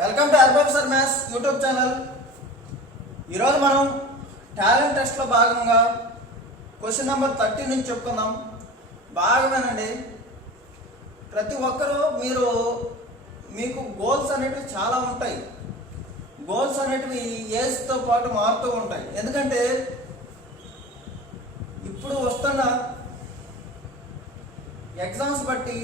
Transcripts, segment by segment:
Welcome to urban maths YouTube channel. ఈరోజు మనం talent టెస్ట్లో భాగంగా క్వశ్చన్ నెంబర్ 30 నుంచి చెప్పుకుందాం. బాగానేనండి. ప్రతి ఒక్కరూ మీకు గోల్స్ అనేటివి చాలా ఉంటాయి. గోల్స్ అనేటివి ఏజ్తో పాటు మారుతూ ఉంటాయి. ఎందుకంటే ఇప్పుడు వస్తున్న ఎగ్జామ్స్ బట్టి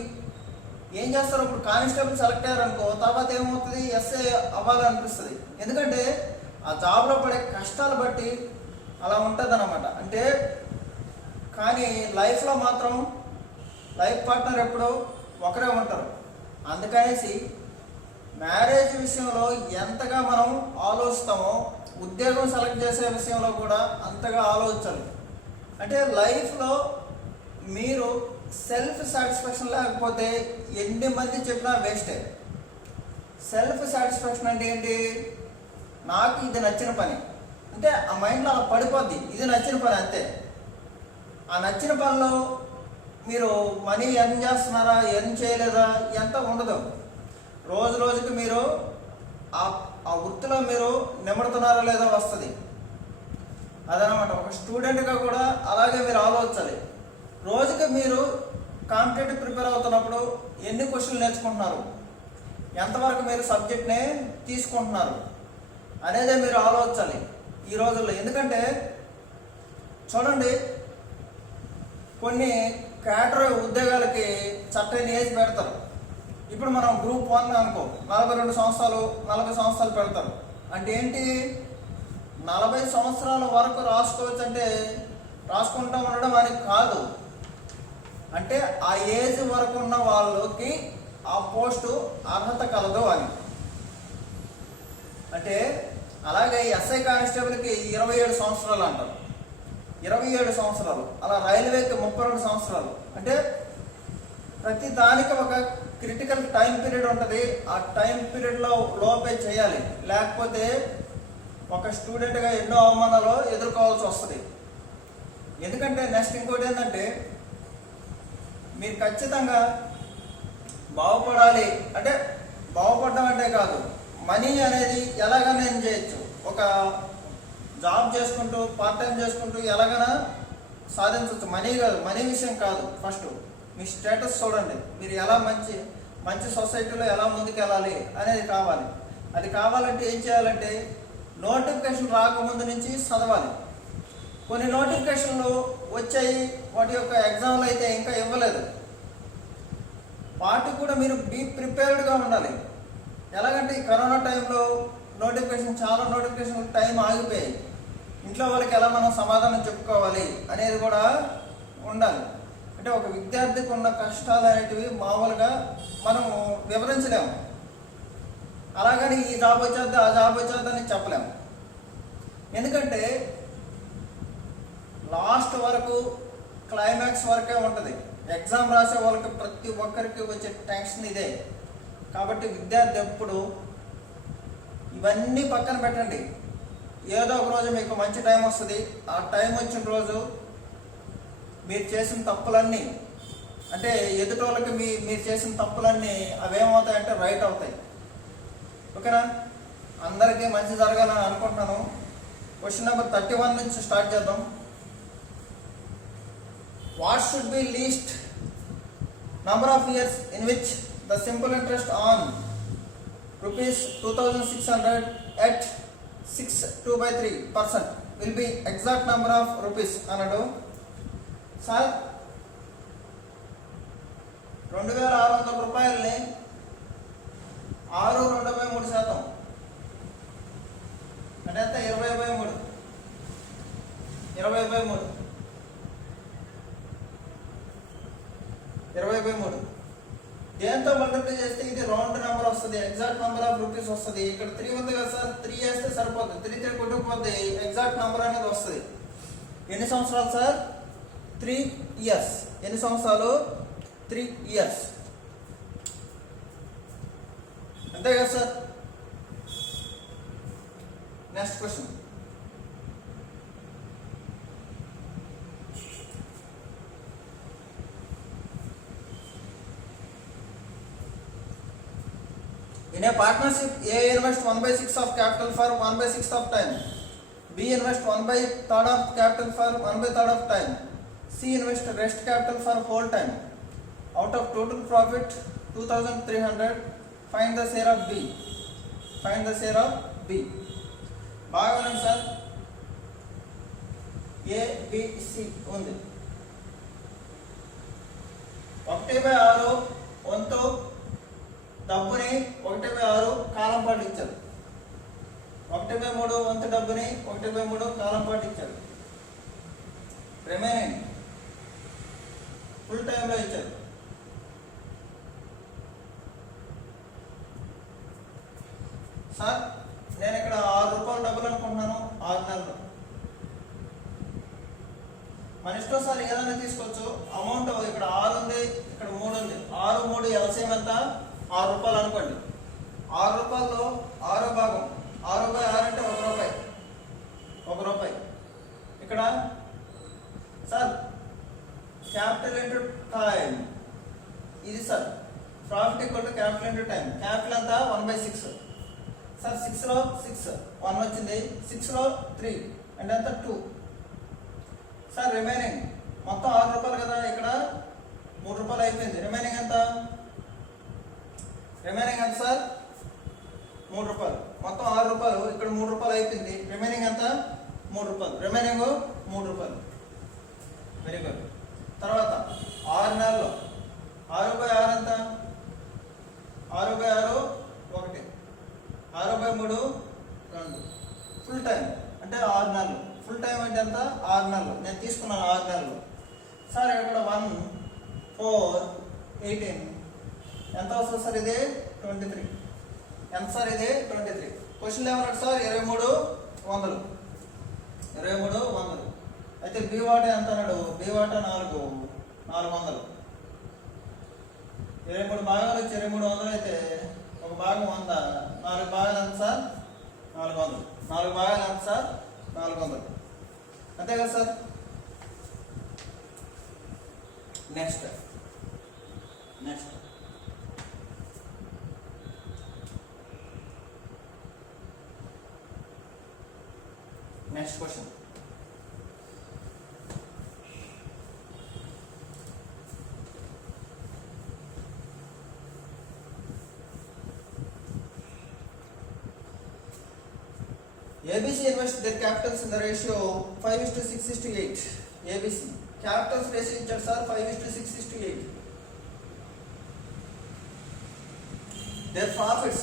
ఏం చేస్తారు, ఇప్పుడు కానిస్టేబుల్ సెలెక్ట్ అయ్యారనుకో, తర్వాత ఏమవుతుంది, ఎస్ఐ అవ్వాలనిపిస్తుంది. ఎందుకంటే ఆ జాబ్లో పడే కష్టాలు బట్టి అలా ఉంటుంది అన్నమాట. అంటే కానీ లైఫ్లో మాత్రం లైఫ్ పార్ట్నర్ ఎప్పుడు ఒకరే ఉంటారు. అందుకనేసి మ్యారేజ్ విషయంలో ఎంతగా మనం ఆలోచిస్తామో ఉద్యోగం సెలెక్ట్ చేసే విషయంలో కూడా అంతగా ఆలోచించాలి. అంటే లైఫ్లో మీరు సెల్ఫ్ సాటిస్ఫాక్షన్ లేకపోతే ఎన్ని మంది చెప్పినా వేస్టే. సెల్ఫ్ సాటిస్ఫాక్షన్ అంటే ఏంటి? నాకు ఇది నచ్చిన పని అంటే ఆ మైండ్లో అలా పడిపోద్ది, ఇది నచ్చిన పని అంతే. ఆ నచ్చిన పనిలో మీరు మనీ ఎర్న్ చేస్తున్నారా, ఎర్న్ చేయలేదా ఎంత ఉండదు. రోజు రోజుకి మీరు ఆ వృత్తిలో మీరు నిమడుతున్నారా లేదా వస్తుంది. అదనమాట. ఒక స్టూడెంట్గా కూడా అలాగే మీరు ఆలోచించాలి. రోజుకి మీరు కాంపిటేటివ్ ప్రిపేర్ అవుతున్నప్పుడు ఎన్ని క్వశ్చన్లు నేర్చుకుంటున్నారు, ఎంతవరకు మీరు సబ్జెక్ట్నే తీసుకుంటున్నారు అనేదే మీరు ఆలోచించాలి ఈ రోజుల్లో. ఎందుకంటే చూడండి, కొన్ని క్యాడర్ ఉద్యోగాలకి చట్టైన ఏజ్ పెడతారు. ఇప్పుడు మనం గ్రూప్ 1 అనుకో, 42 సంవత్సరాలు 40 సంవత్సరాలు పెడతారు. అంటే ఏంటి, 40 సంవత్సరాల వరకు రాసుకోవచ్చు అంటే రాసుకుంటూ ఉండడం అని కాదు. అంటే ఆ ఏజ్ వరకు ఉన్న వాళ్ళకి ఆ పోస్టు అర్హత కలదు అని. అంటే అలాగే ఎస్ఐ కానిస్టేబుల్కి 27 సంవత్సరాలు అంటారు, 27 సంవత్సరాలు. అలా రైల్వేకి 32 సంవత్సరాలు. అంటే ప్రతి దానికి ఒక క్రిటికల్ టైం పీరియడ్ ఉంటుంది. ఆ టైం పీరియడ్లో లోపే చేయాలి, లేకపోతే ఒక స్టూడెంట్గా ఎన్నో అవమానాలు ఎదుర్కోవాల్సి వస్తుంది. ఎందుకంటే నెక్స్ట్ ఇంకోటి ఏంటంటే, మీరు ఖచ్చితంగా బాగుపడాలి. అంటే బాగుపడడం అంటే కాదు, మనీ అనేది ఎలాగైనా ఏం చేయొచ్చు. ఒక జాబ్ చేసుకుంటూ పార్ట్ టైం చేసుకుంటూ ఎలాగైనా సాధించవచ్చు. మనీ కాదు, మనీ విషయం కాదు. ఫస్ట్ మీ స్టేటస్ చూడండి, మీరు ఎలా మంచి సొసైటీలో ఎలా ముందుకు వెళ్ళాలి అనేది కావాలి. అది కావాలంటే ఏం చేయాలంటే, నోటిఫికేషన్ రాకముందు నుంచి చదవాలి. కొన్ని నోటిఫికేషన్లు వచ్చాయి, వాటి యొక్క ఎగ్జామ్లు అయితే ఇంకా ఇవ్వలేదు. వాటికి కూడా మీరు బీ ప్రిపేర్డ్గా ఉండాలి. ఎలాగంటే ఈ కరోనా టైంలో చాలా నోటిఫికేషన్ టైం ఆగిపోయాయి. ఇంట్లో వాళ్ళకి ఎలా మనం సమాధానం చెప్పుకోవాలి అనేది కూడా ఉండాలి. అంటే ఒక విద్యార్థికి ఉన్న కష్టాలు అనేటివి మామూలుగా మనము వివరించలేము. అలాగని ఈ జాబ్ వచ్చేద్దా ఆ జాబ్ వచ్చేద్దని చెప్పలేము. ఎందుకంటే లాస్ట్ వరకు క్లైమాక్స్ వరకే ఉంటుంది. ఎగ్జామ్ రాసే వాళ్ళకి ప్రతి ఒక్కరికి వచ్చే టెన్షన్ ఇదే. కాబట్టి విద్యార్థి ఎప్పుడు ఇవన్నీ పక్కన పెట్టండి. ఏదో ఒక రోజు మీకు మంచి టైం వస్తుంది. ఆ టైం వచ్చిన రోజు మీరు చేసిన తప్పులన్నీ, అంటే ఎదుటి వాళ్ళకి మీరు చేసిన తప్పులన్నీ అవేమవుతాయంటే రైట్ అవుతాయి. ఓకేనా? అందరికీ మంచి జరగాలని అనుకుంటున్నాను. క్వశ్చన్ నెంబర్ 31 నుంచి స్టార్ట్ చేద్దాం. What should be least number of years in which the simple interest on rupees 2600 at 6.2/3% will be exact number of rupees అన్నాడు. సార్ 2600 రూపాయలని 6.2/3% అంటే ఎంత? 20/3. 20/3 దేంతో మల్టిప్లై చేస్తే ఇది రౌండ్ నెంబర్ వస్తుంది, ఎగ్జాక్ట్ నెంబర్ ఆఫ్ రూపీస్ వస్తుంది. ఇక్కడ 3 ఉంది కదా సార్, 3 వేస్తే సరిపోతుంది. 3 కొట్టుకుపోతే ఎగ్జాక్ట్ నెంబర్ అనేది వస్తుంది. ఎన్ని సంవత్సరాలు సార్? 3 ఇయర్స్. ఎన్ని సంవత్సరాలు? 3 ఇయర్స్. అంతే కదా sir? Next question. In a partnership, A invest 1/6 of capital for 1/6 of time. B invest 1/3 of capital for 1/3 of time. C invest rest capital for whole time. Out of total profit 2,300, find the share of B. Find the share of B. బాగా వినండి sir. ABC ఉంది. 1/6 వంతు డబ్బుని 1/6 కాలం పాటు ఇచ్చారు. 1/3 వంతు డబ్బుని 1/3 కాలం పాటు ఇచ్చారు. రిమైనింగ్ ఫుల్ టైంలో ఇచ్చారు. సార్ నేను ఇక్కడ 6 రూపాయలు డబ్బులు అనుకుంటున్నాను 6 నెలలు. మన ఇష్టం సార్ ఏదైనా తీసుకోవచ్చు. అమౌంట్ ఇక్కడ 6 ఉంది, ఇక్కడ 3 ఉంది. 6, 3 ఎల్సిఎం ఎంత? 6 రూపాయలు అనుకోండి. 6 రూపాయల్లో 6వ భాగం 6/6 అంటే 1 రూపాయి. 1 రూపాయి. ఇక్కడ సార్ క్యాపిటల్ ఇంటూ టైం ఇది sir. Profit equal to capital into time. Capital అంతా 1/6 సార్. 6లో 6 1 వచ్చింది. 6లో 3 అంటే అంతా 2 సార్. రిమైనింగ్ మొత్తం 6 రూపాయలు కదా, ఇక్కడ 3 రూపాయలు అయిపోయింది. రిమైనింగ్ ఎంత? రిమైనింగ్ ఎంత సార్? 3 రూపాయలు. మొత్తం 6 రూపాయలు, ఇక్కడ 3 రూపాయలు అయిపోయింది. రిమైనింగ్ ఎంత? 3 రూపాయలు. రిమైనింగ్ 3 రూపాయలు. Very good. తర్వాత 6 నెలలు 6/6 ఎంత? 6/6 1, 6/3 2. ఫుల్ టైం అంటే 6 నెలలు. ఫుల్ టైం అంటే ఎంత? 6 నెలలు. నేను తీసుకున్నాను 6 నెలలు సార్. ఇక్కడ 1, 4, 18 ఎంత వస్తుంది సార్? ఇది 23. ఎంత సార్? ఇది 23. క్వశ్చన్ ఏమన్నాడు సార్? 2300. 2300. అయితే బి వాటా ఎంత అన్నాడు? బి వాటా 400. 23 భాగాలు వచ్చి 2300 అయితే ఒక భాగం 100. 4 భాగాలు ఎంత సార్? 400. 4 భాగాలు ఎంత సార్? 400. అంతే కదా sir. Next question. ABC invest their capitals in the ratio 5:6:8. ABC capitals ratio ఇచ్చాడు సార్ 5:6:8. Their profits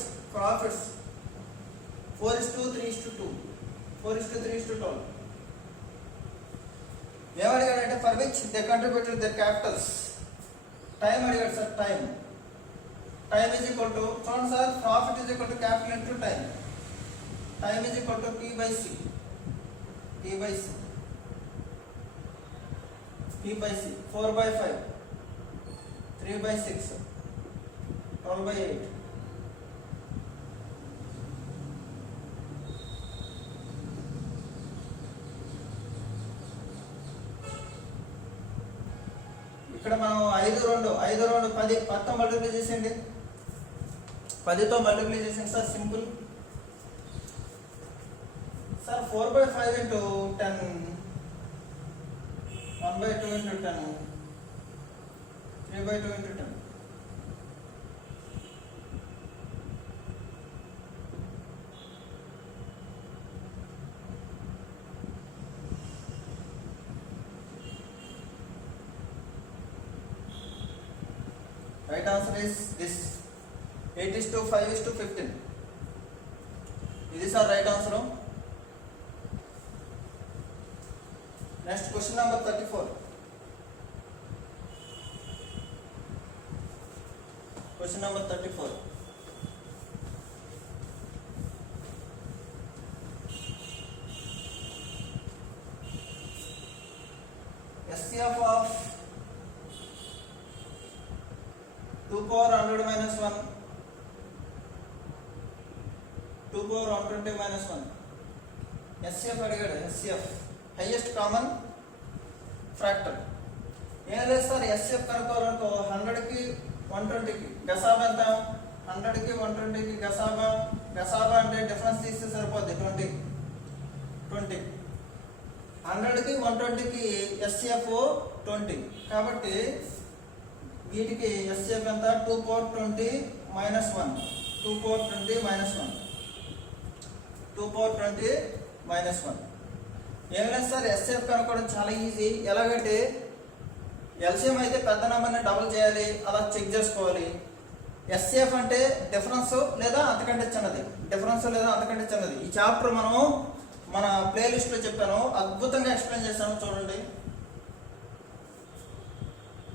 4:3:2. 4:3:12. ఏమడిగాడంటే for which they contributed their capitals. Time అడిగాడు sir. Time is equal to చూడండి sir. Profit is equal to capital into time. Time is equal to P/C. P/C. 4/5, 3/6, 12/8. ఇక్కడ మనం 5, 2, 10తో multiply చేసేయండి. 10తో multiply చేసేయండి sir. Simple sir. 4/5 into 10, 1/2 into 10, 3/2 into 10. Right answer is this. 8:5:15. This is our right answer. Next question number 34. Question number 34. SCF of 2 power 100 minus 1, 2 power 120 minus 1. SCF అడిగాడు. SCF highest common factor. ఏం లేదు sir. SCF కనుక్కోవాలనుకో 100కి 120కి గసాబ్ ఎంత? 100కి 120కి గసాబా అంటే difference తీస్తే సరిపోద్ది 20 100కి 120కి SCF 20 కాబట్టి వీటికి SCF ఎంత 2 power 20 minus 1 2 power 20 minus 1 2 power 20 minus 1 ఏం లేదు సార్ ఎస్సిఎఫ్ కనుక్కోవడం చాలా ఈజీ. ఎలాగంటే ఎల్సిఎం అయితే పెద్ద నెంబర్ని డబుల్ చేయాలి, అలా చెక్ చేసుకోవాలి. ఎస్సిఎఫ్ అంటే డిఫరెన్స్ లేదా అంతకంటే చిన్నది, ఈ చాప్టర్ మనం మన ప్లేలిస్ట్లో చెప్పాను, అద్భుతంగా ఎక్స్ప్లెయిన్ చేశాను చూడండి.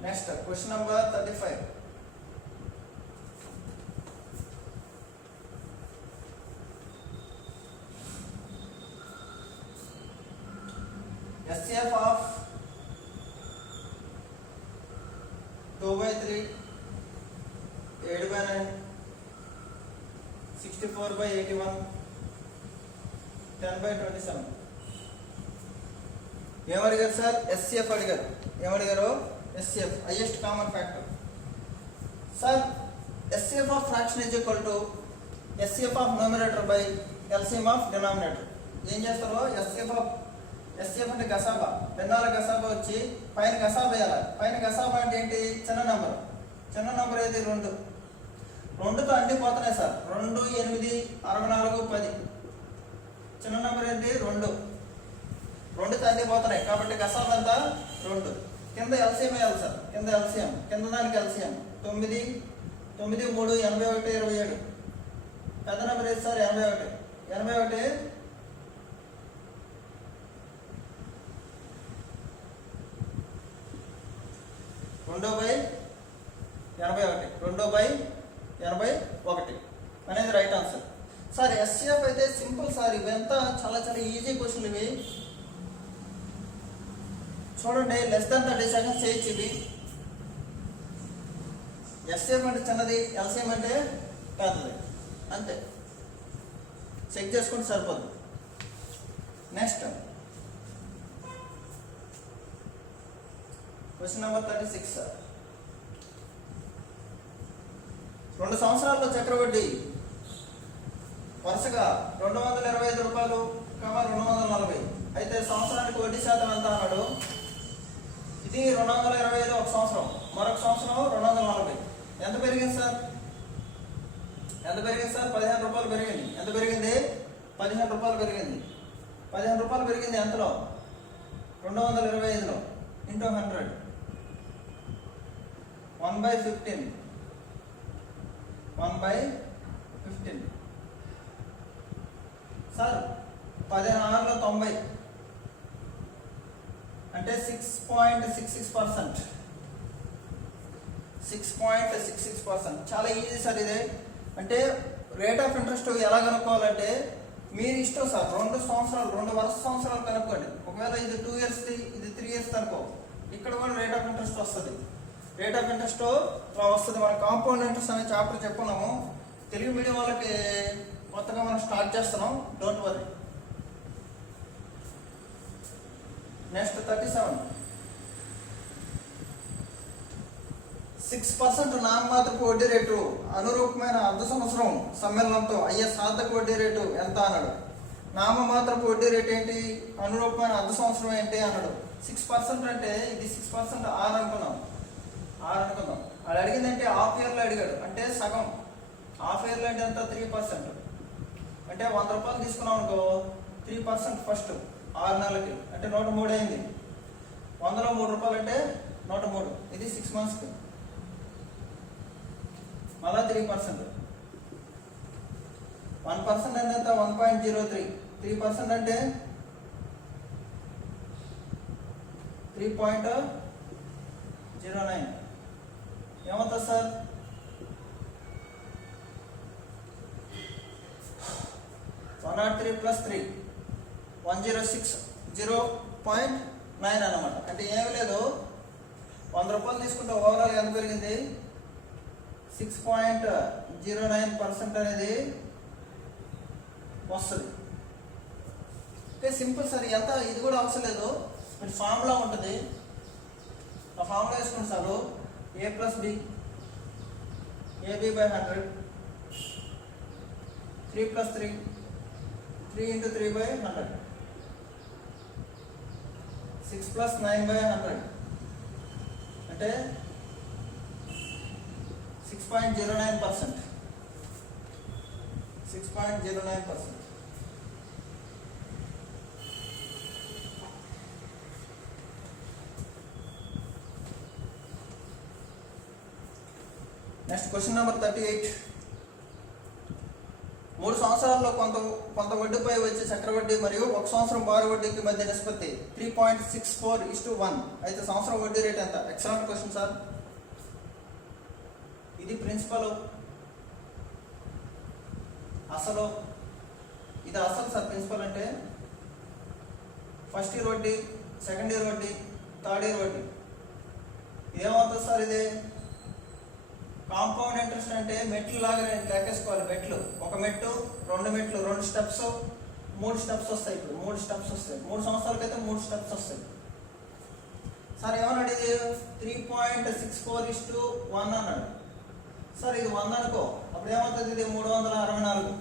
Next question number 35. SCF of 2/3, 7/9, 64/81, 10/27. ఏమడిగారు సార్? ఎస్సిఎఫ్ అడిగారు. ఏమడిగారు? SCF highest common factor. Sir SCF of fraction is equal to SCF of numerator by LCM of denominator. ఏం చేస్తారో ఎస్సిఎఫ్ అంటే గసాబా, భిన్నాల గసాబా వచ్చి పైన గసాబా వేయాలి. పైన గసాబా అంటే ఏంటి? చిన్న నెంబర్ ఏది? 2తో అన్ని పోతున్నాయి సార్. 2, 8, 64, 10. చిన్న నెంబర్ ఏంటి? 2తో అన్ని పోతున్నాయి కాబట్టి గసాబా ఎంత? 2. కింద ఎల్సిఎం వేయాలి సార్. కింద దానికి ఎల్సిఎం 9, 9, 3, 81, 27. పెద్ద నెంబర్ ఏది సార్? 81. 2/81 అనేది రైట్ ఆన్సర్. సార్ ఎస్సిఎఫ్ అయితే సింపుల్ సార్, ఇవంతా చాలా ఈజీ క్వశ్చన్లు ఇవి. చూడండి, లెస్ దాన్ 30 seconds చేయొచ్చు ఇవి. ఎస్సిఎఫ్ అంటే చిన్నది, ఎల్సిఎం అంటే పెద్దది, అంతే. చెక్ చేసుకుంటే సరిపోద్ది. Next question number 36. 2 సంవత్సరాల్లో చక్రవడ్డీ వరుసగా 225 రూపాయలు, 240. అయితే సంవత్సరానికి వడ్డీ శాతం ఎంత అన్నాడు? ఇది 225 ఒక సంవత్సరం, మరొక సంవత్సరం 240. ఎంత పెరిగింది సార్? 15 రూపాయలు పెరిగింది. ఎంత పెరిగింది? 15 రూపాయలు పెరిగింది. 15 రూపాయలు పెరిగింది ఎంతలో? 225లో ఇంటూ 100 1/15 సార్. 16లో 90 అంటే 6.66%. 6.66%. చాలా ఈజీ సార్ ఇదే. అంటే రేట్ ఆఫ్ ఇంట్రెస్ట్ ఎలా కనుక్కోవాలంటే మీరు ఇష్టం సార్. 2 వరుస సంవత్సరాలు కనుక్కోండి. ఒకవేళ ఇది 2 years, ఇది 3 years అనుకో, ఇక్కడ కూడా రేట్ ఆఫ్ ఇంట్రెస్ట్ వస్తుంది. రేట్ ఆఫ్ ఇంట్రెస్ట్ ఇలా వస్తుంది. మనం కాంపౌండ్ ఇంట్రెస్ట్ అనే చాప్టర్ చెప్పుకున్నాము. తెలుగు మీడియం వాళ్ళకి కొత్తగా మనం స్టార్ట్ చేస్తున్నాం, డోంట్ వరీ. నెక్స్ట్ 37. 6% నామమాత్రపు వడ్డీ రేటు అనురూపమైన అర్ధ సంవత్సరం సమ్మేళనంతో అయ్యే సాధక వడ్డీ రేటు ఎంత అన్నాడు. నామమాత్రపు వడ్డీ రేటు ఏంటి? అనురూపమైన అర్ధ సంవత్సరం ఏంటి అన్నాడు. 6% అంటే ఇది 6% 6 అనుకుందాం. అది అడిగిందంటే హాఫ్ ఇయర్లో అడిగాడు, అంటే సగం. హాఫ్ ఇయర్లో అంటే ఎంత? 3%. అంటే 100 రూపాయలు తీసుకున్నాం అనుకో, 3% ఫస్ట్ 6 నెలలకి అంటే 103 అయింది. 100లో 3 రూపాయలు అంటే 103. ఇది 6 monthsకి. మళ్ళా 3%. 1% అంటే ఎంత? 1.03. 3% అంటే 3.09. ఏమవుతుంది సార్? 103 + 3 106 0.9 అన్నమాట. అంటే ఏమి లేదు, 100 రూపాయలు తీసుకుంటే ఓవరాల్ ఎంత పెరిగింది? 6.09% అనేది వస్తుంది. Okay, simple sir. ఎంత ఇది కూడా అవసరం లేదు, మీరు ఫార్ములా ఉంటుంది, ఆ ఫార్ములా వేసుకుని sir. A + B AB/100 3 plus 3, 3 into 3 by 100. 6 plus 9 by 100 అంటే 6.09%. 6.09%. Next question number 38. 3 సంవత్సరాల్లో కొంత వడ్డీపై వచ్చే చక్రవడ్డీ మరియు 1 సంవత్సరం బారు వడ్డీకి మధ్య నిష్పత్తి 3.64:1. అయితే సంవత్సరం వడ్డీ రేట్ ఎంత? Excellent question sir. ఇది ప్రిన్సిపల్, అసలు ఇది అసలు సార్. ప్రిన్సిపల్ అంటే ఫస్ట్ ఇయర్ వడ్డీ, సెకండ్ ఇయర్ వడ్డీ, థర్డ్ ఇయర్ వడ్డీ. ఏమవుతుంది సార్? ఇది కాంపౌండ్ ఇంట్రెస్ట్ అంటే మెట్లు లాగా నేను లెక్కేసుకోవాలి. మెట్లు, ఒక మెట్టు, 2 మెట్లు, 2 స్టెప్స్, 3 స్టెప్స్ వస్తాయి. ఇప్పుడు 3 స్టెప్స్ వస్తాయి. 3 సంవత్సరాలకైతే 3 స్టెప్స్ వస్తాయి. సార్ ఏమన్నాడు? ఇది 3.64:1 అన్నాడు. సార్ ఇది 100 అనుకో, అప్పుడు ఏమవుతుంది? ఇది 364.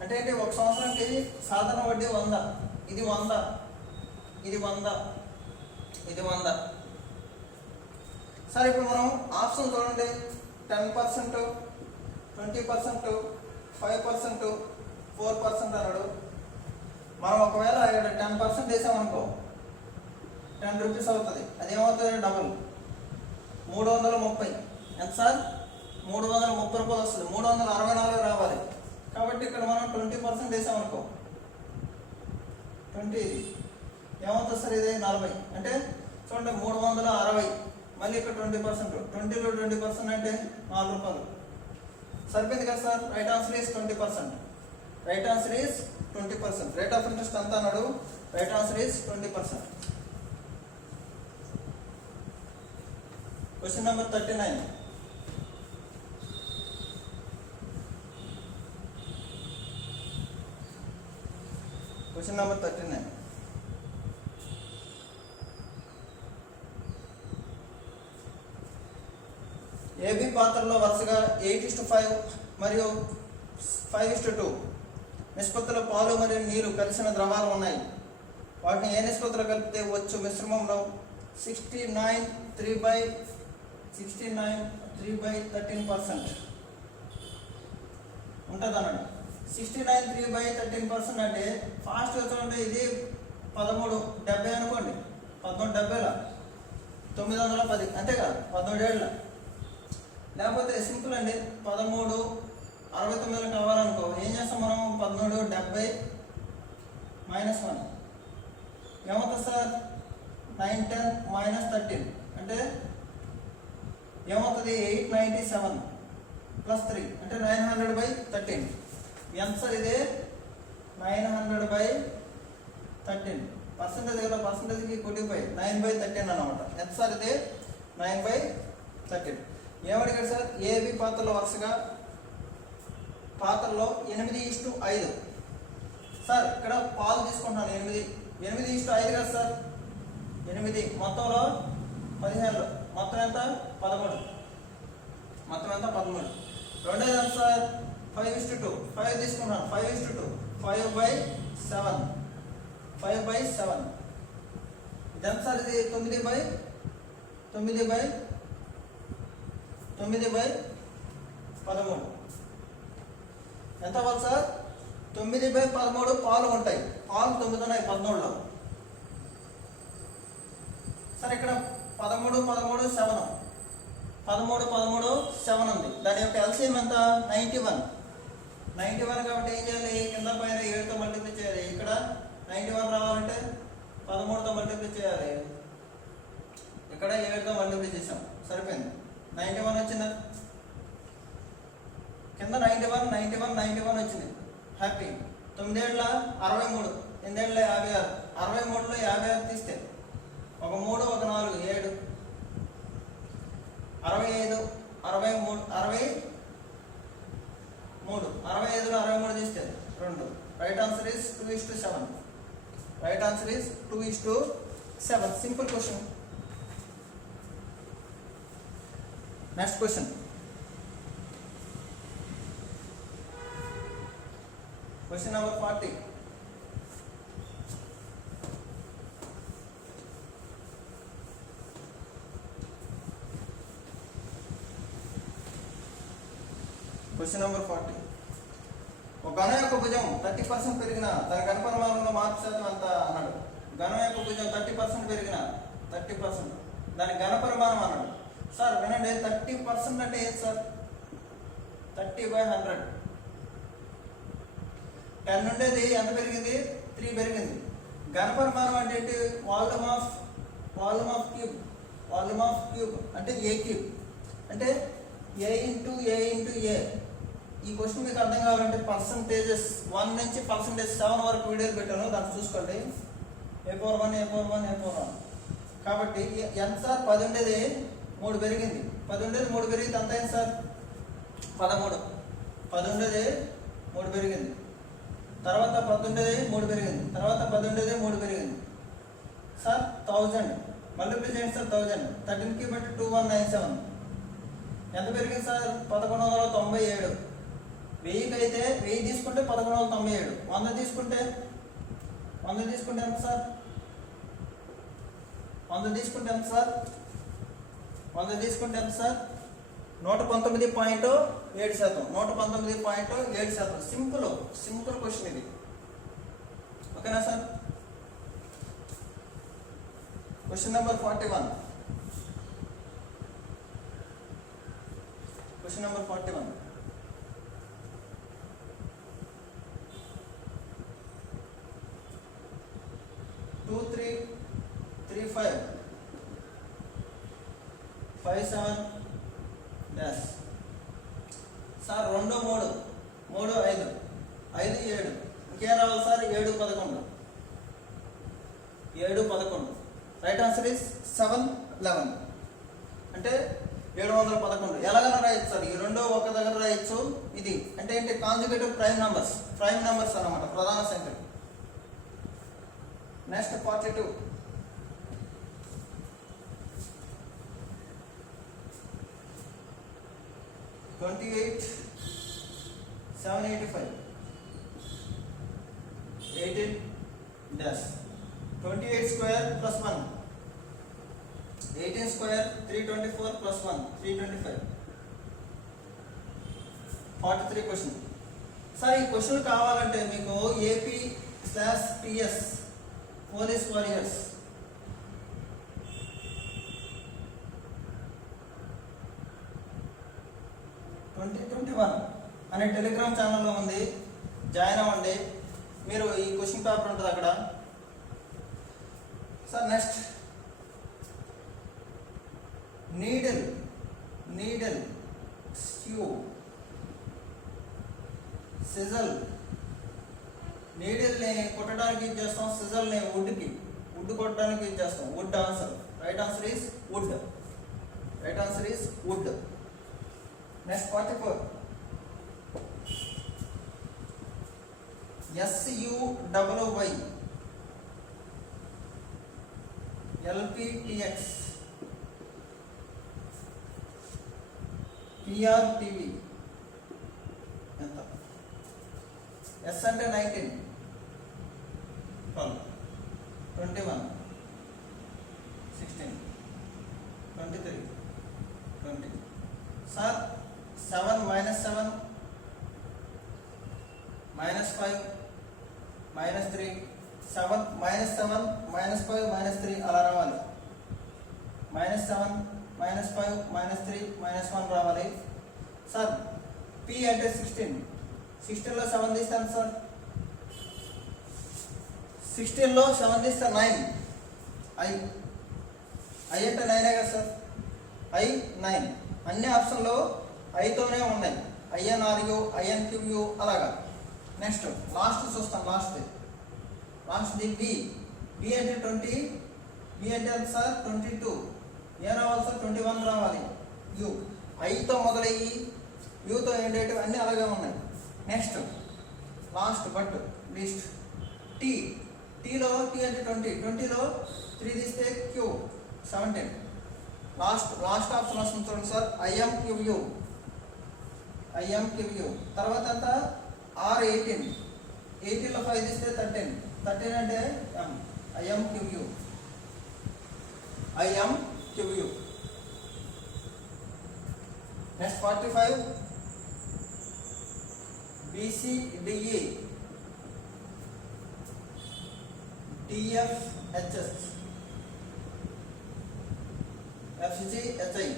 అంటే ఏంటి? 1 సంవత్సరానికి సాధారణ వడ్డీ 100, ఇది 100, ఇది 100, ఇది 100. సార్ ఇప్పుడు మనం ఆప్షన్ చూడండి. 10%, 20%, 5%, 4% అన్నాడు. మనం ఒకవేళ ఇక్కడ 10% వేసామనుకో 10 రూపీస్ అవుతుంది. అదేమవుతుంది? డబుల్ 330. ఎంత సార్? 330 రూపాయలు వస్తుంది. 364 రావాలి. కాబట్టి ఇక్కడ మనం 20% వేసామనుకో 20, ఏమవుతుంది సార్? ఇది 40. అంటే చూడండి 360. మళ్ళీ ఇక్కడ 20%, 20లో 20% అంటే 4 రూపాయలు. సరిపోయింది కదా sir? Right answer is 20%. Right answer is 20%. Rate of interest ఎంత అన్నాడు? Right answer is 20%. Question number 39. Question number 39. A B పాత్రలో వరుసగా 8:5 మరియు 5:2 నిష్పత్తిలో పాలు మరియు నీరు కలిసిన ద్రవాలు ఉన్నాయి. వాటిని ఏ నిష్పత్తిలో కలిపితే వచ్చు మిశ్రమంలో 69.3/13% ఉంటుంది అన్నాడు. 69.3/13% అంటే ఫాస్ట్ చూడండి. ఇది 1370 అనుకోండి. 1370 910 అంతే కదా? 17 ఏళ్ళ. లేకపోతే సింపుల్ అండి. 1369 కావాలనుకో ఏం చేస్తాం మనం? 1370 - 1 ఏమవుతుంది సార్? 910 - 13 అంటే ఏమవుతుంది? 897 + 3 అంటే 900/13. ఎంత సార్? ఇది 900/13. పర్సంటేజ్ కదా, పర్సంటేజ్కి కొట్టిపోయి 9/13 అన్నమాట. ఎంత సార్? ఇది 9/13. ఏమడిగాడు సార్? ఏబి పాత్రలో వరుసగా పాత్రలో 8:5. సార్ ఇక్కడ పాలు తీసుకుంటున్నాను 8:5 కదా సార్? 8 మొత్తంలో 15, మొత్తం ఎంత? 13. మొత్తం ఎంత? 13. రెండోది ఎంత సార్? 5:2. 5 తీసుకుంటున్నాను. 5:2 5/7. 5/7 ఇదెంత సార్? ఇది 9/13. ఎంత అవ్వాలి సార్? 9/13 పాలు ఉంటాయి. పాలు 9 ఉన్నాయి 14లో. సార్ ఇక్కడ 13 7 7 ఉంది. దాని యొక్క ఎల్సిఎం ఎంత? 91. కాబట్టి ఏం చేయాలి? కింద పైన 7తో మల్టిప్లై చేయాలి. ఇక్కడ 91 రావాలంటే 13తో మల్టిప్లై చేయాలి. ఇక్కడ 7తో మల్టిప్లై చేసాం. సరిపోయింది. 91 వచ్చిందా? కింద 91 వచ్చింది. హ్యాపీ. 9 ఏళ్ళ 63, 8 ఏళ్ళ 56. 63లో 56 తీస్తే ఒక 3 ఒక 4 7 65 63 65లో 63 తీస్తే 2. Right answer is 2:7. Right answer is 2:7. Simple question. Next question. Question number 40. Question number 40. ఒక ఘనం యొక్క భుజం 30% పెరిగిన దాని ఘనపరిమాణంలో మార్పు శాతం ఎంత అన్నాడు. ఘనం యొక్క భుజం 30% పెరిగిన 30% దాని ఘనపరిమాణం అన్నాడు. సార్ వినండి, 30% అంటే ఏది సార్? 30/100. 10 ఉండేది ఎంత పెరిగింది? 3 పెరిగింది. ఘనపరిమాణం అంటే ఏంటి? వాల్యూమ్ ఆఫ్ క్యూబ్ అంటే ఏ క్యూబ్ అంటే ఏ ఇంటూ ఏ. ఈ క్వశ్చన్ మీకు అర్థం కావాలంటే పర్సంటేజెస్ 1 నుంచి %7 వరకు వీడియోలు పెట్టాను, దాన్ని చూసుకోండి. A/1 కాబట్టి ఎంత సార్? 10 ఉండేది 3 పెరిగింది. 10 ఉండేది 3 పెరిగింది ఎంత అయింది సార్? 13. 10 ఉండేది 3 పెరిగింది, తర్వాత 10 ఉండేది 3 పెరిగింది, తర్వాత 10 ఉండేది 3 పెరిగింది. సార్ 1000 మల్టిప్లై చేయండి సార్. 1000 13కి బట్టి 2197 ఎంత పెరిగింది సార్? 1197. 1000కి అయితే 1000 తీసుకుంటే 1197. 100 తీసుకుంటే ఎంత సార్? 100 తీసుకుంటే ఎంత సార్? 119.7%. 119.7%. సింపుల్ క్వశ్చన్ ఇది. ఓకేనా sir? Question number 41. Question number 41. 2 3 3 5 5 7 dash. Sir 2 3 3 5 5 7 ఇంకేం రావాలి సార్? 7 11. రైట్ ఆన్సర్ ఇస్ 7 11 అంటే 711. ఎలాగైనా రాయొచ్చు సార్. ఈ 2 ఒక దగ్గర రాయొచ్చు. ఇది అంటే ఏంటి? కాంజుగేటివ్ ప్రైమ్ నంబర్స్ అన్నమాట, ప్రధాన సంఖ్యలు. Next 42. 28 785 18 dash. 28 square plus 1 18 square 324 plus 1 325. 43 question. Sir ఈ క్వశ్చన్ కావాలంటే మీకు AP/TS పోలీస్ వారియర్స్ అనే టెలిగ్రామ్ ఛానల్లో ఉంది, జాయిన్ అవ్వండి. మీరు ఈ క్వశ్చన్ పేపర్ ఉంటుంది అక్కడ. Sir next needle skew chisel. నీడిల్ని కొట్టడానికి యూజ్ చేస్తాం, సిజల్ని వుడ్ కొట్టడానికి యూజ్ చేస్తాం. Wood answer. Right answer is wood. Next 44. SUYY LPTX PRTV ఎంత? S అంటే 19 12 21 16 23 20. సార్ 7 - 7 -5 -3 7 -7 -5 -3 అలా రావాలి. -7 -5 -3 -1 రావాలి. సార్ P అంటే 16లో 7 తీస్తాను సార్. 16లో 7 తీస్తే 9. I అంటే 9 కదా సార్. 9 అన్ని ఆప్షన్లో ఐతోనే ఉన్నాయి. INRU INQU అలాగా. నెక్స్ట్ లాస్ట్ చూస్తాం. లాస్ట్ ది B అంటే 20. B అంటే ఎంత సార్? 22. ఏ రావాలి సార్? 21 రావాలి. U ఐతో మొదలయ్యి యూతో ఏంటేటివ్ అన్నీ అలాగే ఉన్నాయి. నెక్స్ట్ లాస్ట్ బట్ లిస్ట్ టీలో T అంటే 20. 20లో 3 తీస్తే Q 17. లాస్ట్ ఆప్షన్ వస్తుంది చూడండి సార్. IMQU తర్వాత అంతా R 18 18లో 5 తీస్తే 13. 13 అంటే m. IMQU. IMQU. Next 45 BCDE DFHS FGHI.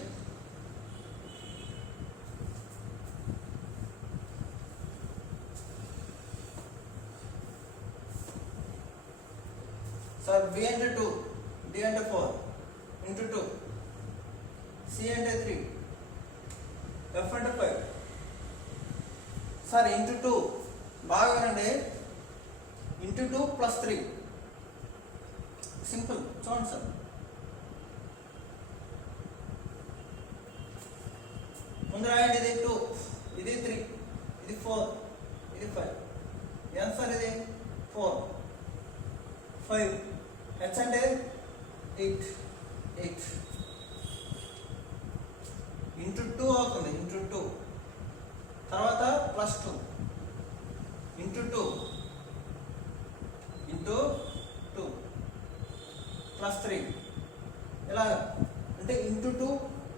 Sir B అంటే 2, D అంటే 4 into 2, C అంటే 3, F అంటే 5. సార్ ఇంటూ 2 బాగా వినండి. Into 2 plus 3 simple. చూడండి సార్, ముందు రాయండి. ఇది 2, ఇది 3, ఇది 4, ఇది 5. ఎంత సార్ ఇది 4, 5. H అంటే 8 ఇంటూ 2 అవుతుంది. ఇంటూ 2 తర్వాత ప్లస్ 2 ఇంటూ 2 ఇంటూ 2 ప్లస్ 3 ఇలా అంటే ఇంటూ 2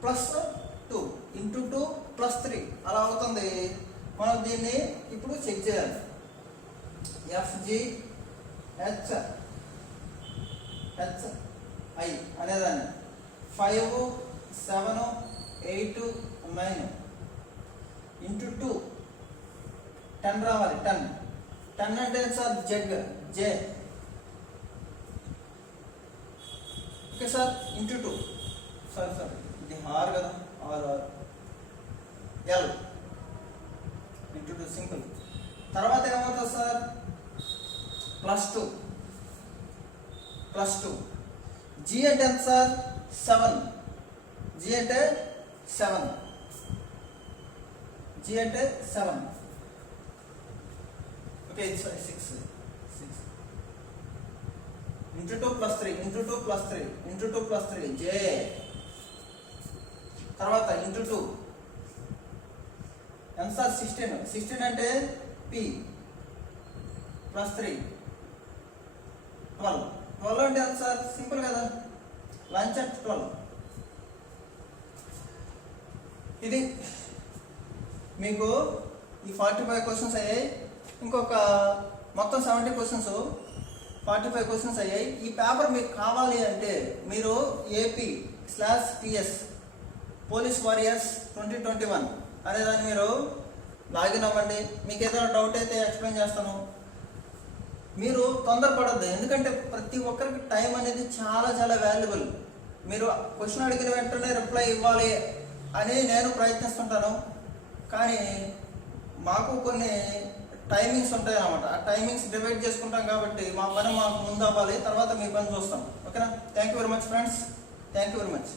ప్లస్ 2 ఇంటూ 2 ప్లస్ 3 అలా అవుతుంది. మనం దీన్ని ఇప్పుడు చెక్ చేయాలి. FGHI అనేదాన్ని 5, 7, 8, 9 ఇంటూ 2 10 రావాలి. 10 అంటే sir J. Okay sir, into 2. Sir ఇది ఆర్ కదా, ఆర్ ఎల్ ఇంటూ 2 సింపుల్. తర్వాత ఏమవుతుంది సార్ ప్లస్ 2. జీ అంటే ఎంత సార్ 7. జీ అంటే 7. జీ అంటే 7. ఓకే, ఇది 6 into 2 plus 3 into 2 plus 3 into 2 plus 3 జే. తర్వాత ఇంటూ 2 ఎంత సార్ 16 అంటే పి ప్లస్ 3 12 అంటే ఎంత సార్ సింపుల్ కదా, లంచ్ అట్ 12. ఇది మీకు ఈ 45 క్వశ్చన్స్ అయ్యాయి. ఇంకొక మొత్తం 70 క్వశ్చన్స్, 45 క్వశ్చన్స్ అయ్యాయి. ఈ పేపర్ మీకు కావాలి అంటే మీరు AP/TS పోలీస్ వారియర్స్ 2021 అనేదాన్ని మీరు లాగిన్ అవ్వండి. మీకు ఏదైనా డౌట్ అయితే ఎక్స్ప్లెయిన్ చేస్తాను. మీరు తొందరపడద్దు, ఎందుకంటే ప్రతి ఒక్కరికి టైం అనేది చాలా చాలా వాల్యుబుల్. మీరు క్వశ్చన్ అడిగిన వెంటనే రిప్లై ఇవ్వాలి అని నేను ప్రయత్నిస్తుంటాను, కానీ మాకు కొన్ని టైమింగ్స్ ఉంటాయి అన్నమాట. ఆ టైమింగ్స్ డివైడ్ చేసుకుంటాం కాబట్టి మా పని మాకు ముందు అవ్వాలి, తర్వాత మీ పని చూస్తాం. ఓకేనా? Thank you very much friends, thank you very much.